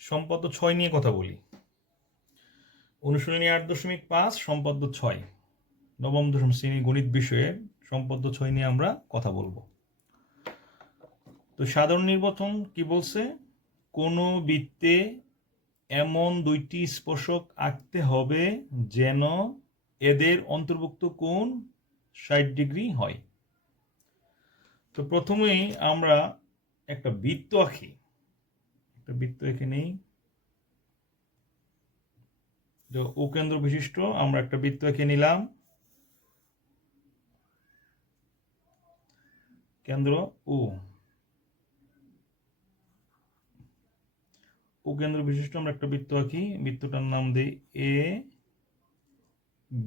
সম্পদ্য 6 নিয়ে কথা বলি। অনুশীলনী 8.5 সম্পদ্য 6 নবম দশম শ্রেণী গণিত বিষয়ে সম্পদ্য 6 নিয়ে আমরা কথা বলবো। তো সাধারণ নির্বাচন কি বলছে, কোনো বৃত্তে এমন দুইটি স্পর্শক আঁকতে হবে যেন এদের অন্তর্ভুক্ত কোণ 60 ডিগ্রি হয়। তো প্রথমেই আমরা একটা বৃত্ত আঁকি। একটা বৃত্ত এঁকে নেই। তো ও কেন্দ্র বিশিষ্ট আমরা একটা বৃত্ত এঁকে নিলাম। কেন্দ্র ও কেন্দ্র বিশিষ্ট আমরা একটা বৃত্ত আঁকি। বৃত্তটার নাম দিই এ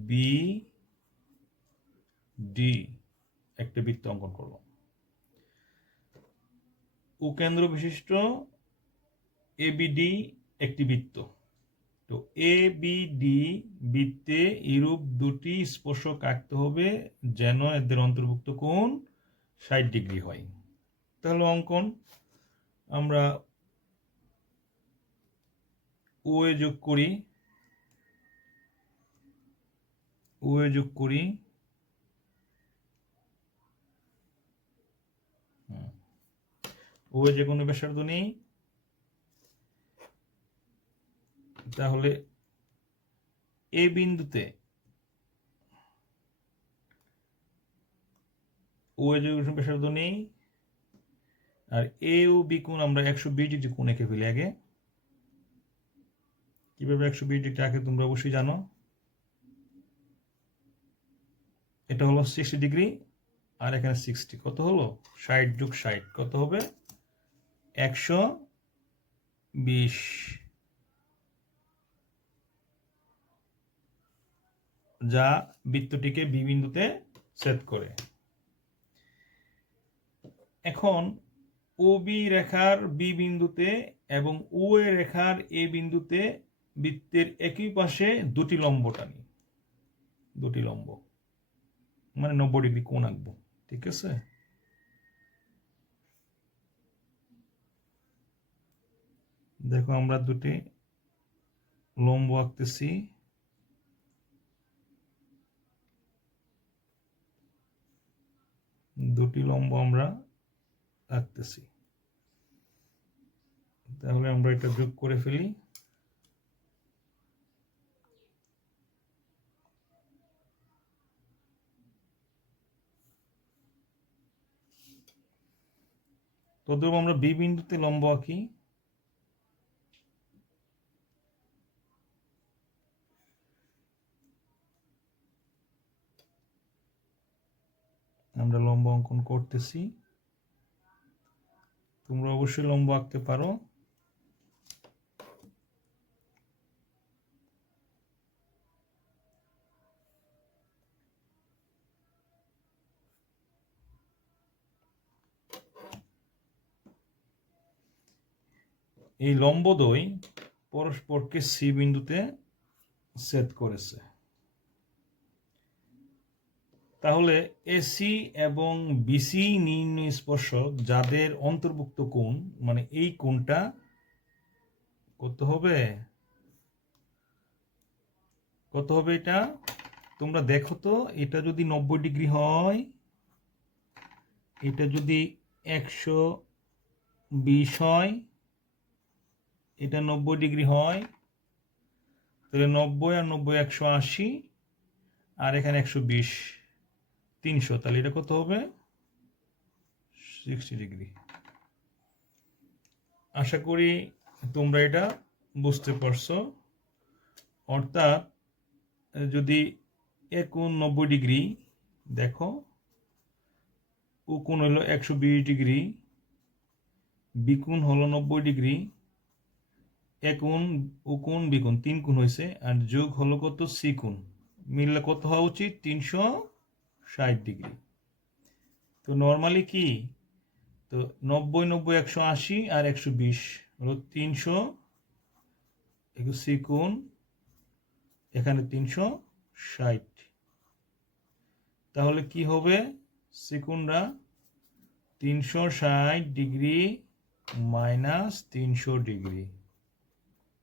বি ডি। একটা বৃত্ত অঙ্কন করব। ও কেন্দ্র বিশিষ্ট এ বি ডি একটি বৃত্ত। তো এ বি ডি বৃত্তে এরূপ দুটি স্পর্শক আঁকতে হবে যেন এদের অন্তর্ভুক্ত কোণ 60 ডিগ্রি হয়। তাহলে অঙ্কন আমরা ও এ যোগ করি, ও এ যোগ করি, ও এ যে কোনো ব্যাসার্ধ নেই, তাহলে এ বিন্দুতে ও এ যে কোনো ব্যাসার্ধ নেই, আর এ ও বি কোণ আমরা 120 ডিগ্রি কোণ এঁকে ফেলি আগে। কিভাবে 120 ডিগ্রি আঁকে তোমরা অবশ্যই জানো। এটা হলো 60 ডিগ্রি, আর এখানে 60, কত হলো 60 যোগ 60 কত হবে 120, যা বৃত্তটিকে বি বিন্দুতে ছেদ করে। এখন ও বি রেখার বি বিন্দুতে এবং ও এ রেখার এ বিন্দুতে বৃত্তের একই পাশে দুটি লম্ব টানি, দুটি লম্ব মানে 90 ডিগ্রি কোণ আঁকবো। ঠিক আছে, দেখো আমরা দুটি লম্ব আঁকতেছি। দুটি লম্ব আমরা আঁকতেছি। তাহলে আমরা এটা যোগ করে ফেলি। তদ্রূপ আমরা বি বিন্দুতে লম্ব আঁকি। আমরা লম্ব অঙ্কন করতেছি, তোমরা অবশ্যই লম্ব আঁকতে পারো। এই লম্বদ্বয় পরস্পরকে সি বিন্দুতে ছেদ করেছে। তাহলে এসি এবং বিসি নির্ণয় স্পর্শক যাদের অন্তর্ভুক্ত কোণ, মানে এই কোণটা কত হবে, কত হবে এটা তোমরা দেখো তো। এটা যদি 90 ডিগ্রি হয়, এটা যদি 120 হয়, এটা 90 ডিগ্রি হয়, তাহলে 90 আর 90 180, আর এখানে 120 300, তাহলে এটা কত হবে 60 ডিগ্রি। আশা করি তোমরা এটা বুঝতে পারছো। অর্থাৎ যদি এ কোণ 90 ডিগ্রি, দেখো ও কোণ হলো 120 ডিগ্রি, বি কোণ হলো 90 ডিগ্রি, এ কোণ ও কোণ বি কোণ 3 কোণ হয়েছে, আর যোগ হলো কত সি কোণ, মিললে কত হওয়া উচিত 360 ডিগ্রি। তো নর্মালি কি, তো 90 90 180 আর 120 হলো 300, সি কোণ এখানে 360। তাহলে কি হবে, সি কোণটা 360 ডিগ্রি মাইনাস 300 ডিগ্রি।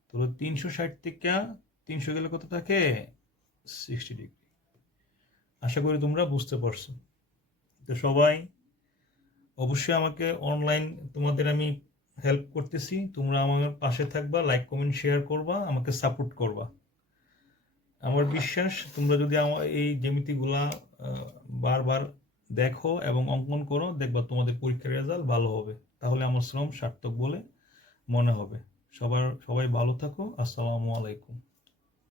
তাহলে 360 থেকে 300 গেলে কত থাকে? 60 ডিগ্রি। আশা করি তোমরা বুঝতে পারছো। তো সবাই অবশ্যই আমাকে অনলাইন, তোমাদের আমি হেল্প করতেছি, তোমরা আমার পাশে থাকবা, লাইক কমেন্ট শেয়ার করবা, আমাকে সাপোর্ট করবা। আমার বিশ্বাস তোমরা যদি আমার এই জ্যামিতিগুলা বারবার দেখো এবং অঙ্কন করো, দেখবা তোমাদের পরীক্ষার রেজাল্ট ভালো হবে, তাহলে আমার শ্রম সার্থক বলে মনে হবে। সবাই ভালো থাকো। আসসালামু আলাইকুম।